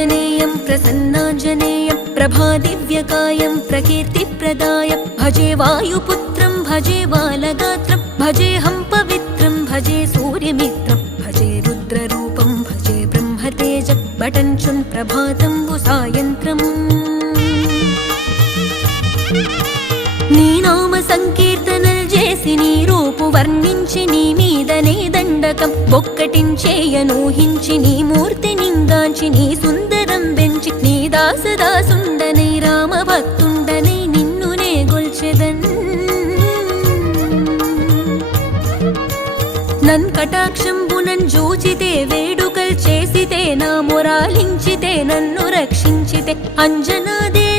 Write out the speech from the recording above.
आञ्जनेयं प्रसन्नाञ्जनेयं प्रभादिव्यकायं प्रकीर्तिप्रदाय भजे वायुपुत्रं भजे बालगात्रं भजेऽहं पवित्रं भजे सूर्यमित्रं भजे रुद्ररूपं भजे ब्रह्मतेज बटञ्चुन् प्रभातं सायन्त्रम् నీ నామ సంకీర్తనలు చేసి నీ రూపు వర్ణించి నీ మీదనే దండకం ఒక్కటించేయనూహించి నీ మూర్తి నింగాంచి నీ సుందరం పెంచి నీ దాసదాసుండనై రామభక్తుండనై నిన్నునే గొల్చెదన్ నన్ కటాక్షంబునన్ జూచితే వేడుకల్ చేసితే నా మొరాలించితే నన్ను రక్షించితే అంజనాదే